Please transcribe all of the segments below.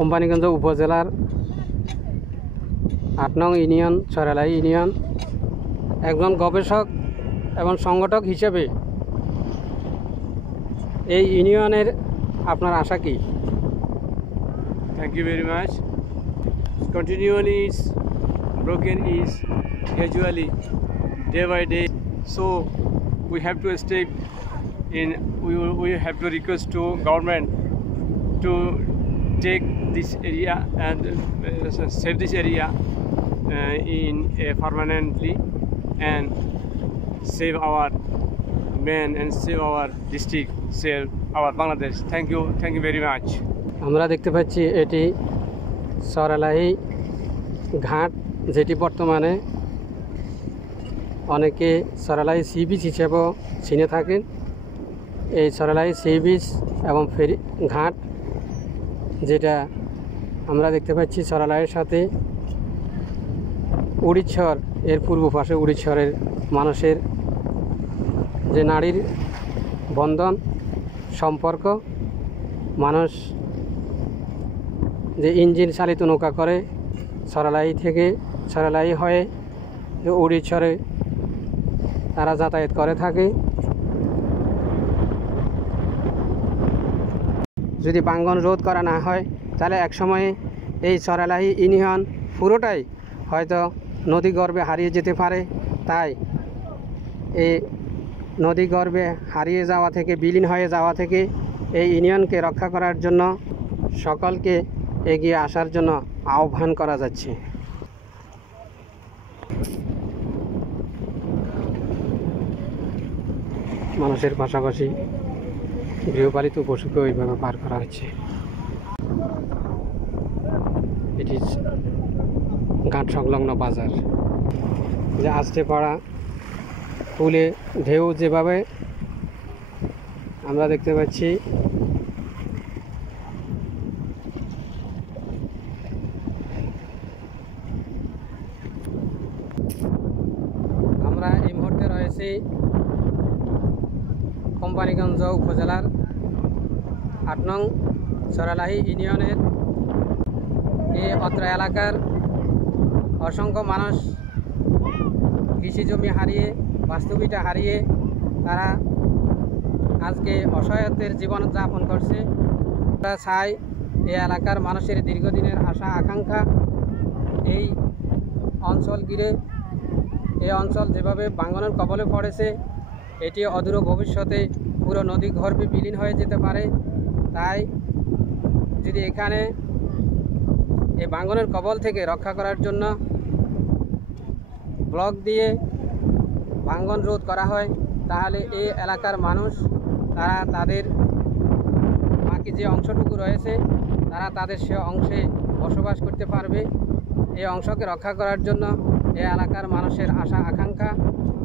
কোম্পানিগঞ্জ উপজেলার ৮ নং union সরাইলাহি union. একজন গবেষক এবং সংগঠক হিসেবে এই ইউনিয়নের আপনার আশা কি? Thank you very much. Continually is broken is gradually day by day. So we have to step in. We have to request to government to take this area and save this area in permanently and save our men and save our district, save our Bangladesh. Thank you very much. আমরা দেখতে পাচ্ছি এটি সরাইলাহি ঘাট, যেটি বর্তমানে অনেকে সরাইলাহি sea beach হিসেবেও চিনে থাকেন। এই সরাইলাহি সি বিচ এবং ফেরি ঘাট, যেটা আমরা দেখতে পাচ্ছি সরাইলাহির সাথে উড়িষ্যর এর পূর্ব পাশে উড়িষ্যরের মানুষের যে নারীর বন্ধন সম্পর্ক, মানুষ যে ইঞ্জিন চালিত নৌকা করে সরাইলাহি থেকে সরাইলাহি হয়ে যে উড়িষ্যরে তারা যাতায়াত করে থাকে। যদি ভাঙ্গন রোধ করা না হয় তাহলে একসময়ে এই সরাইলাহি ইউনিয়ন পুরোটাই হয়তো নদীগর্ভে হারিয়ে যেতে পারে। তাই এই নদীগর্ভে হারিয়ে যাওয়া থেকে, বিলীন হয়ে যাওয়া থেকে এই ইউনিয়নকে রক্ষা করার জন্য সকলকে এগিয়ে আসার জন্য আহ্বান করা যাচ্ছে। মানুষের পাশাপাশি গৃহপালিত পশুকে ওইভাবে পার করা হচ্ছে। এটি ঘাট সংলগ্ন বাজার, যে আস্তে পাড়া ফুলে ঢেউ যেভাবে আমরা দেখতে পাচ্ছি, আমরা এই মুহূর্তে রয়েছি কোম্পানিগঞ্জ উপজেলার ৮ নং সরাইলাহি ইউনিয়নের। এই অত্র এলাকার অসংখ্য মানুষ কৃষি জমি হারিয়ে, বাস্তবিকটা হারিয়ে তারা আজকে অসহায়ত্বের জীবন যাপন করছে। আমরা চাই এই এলাকার মানুষের দীর্ঘদিনের আশা আকাঙ্ক্ষা এই অঞ্চল ঘিরে, এই অঞ্চল যেভাবে ভাঙ্গনের কবলে পড়েছে এটি অদূর ভবিষ্যতে পুরো নদী গর্ভে বিলীন হয়ে যেতে পারে। তাই যদি এখানে এই ভাঙ্গনের কবল থেকে রক্ষা করার জন্য ব্লক দিয়ে ভাঙ্গন রোধ করা হয়, তাহলে এই এলাকার মানুষ তারা তাদের বাকি যে অংশটুকু রয়েছে তারা তাদের সে অংশে বসবাস করতে পারবে। এই অংশকে রক্ষা করার জন্য এই এলাকার মানুষের আশা আকাঙ্ক্ষা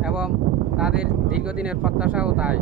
এবং তাদের দীর্ঘদিনের প্রত্যাশাও তাই।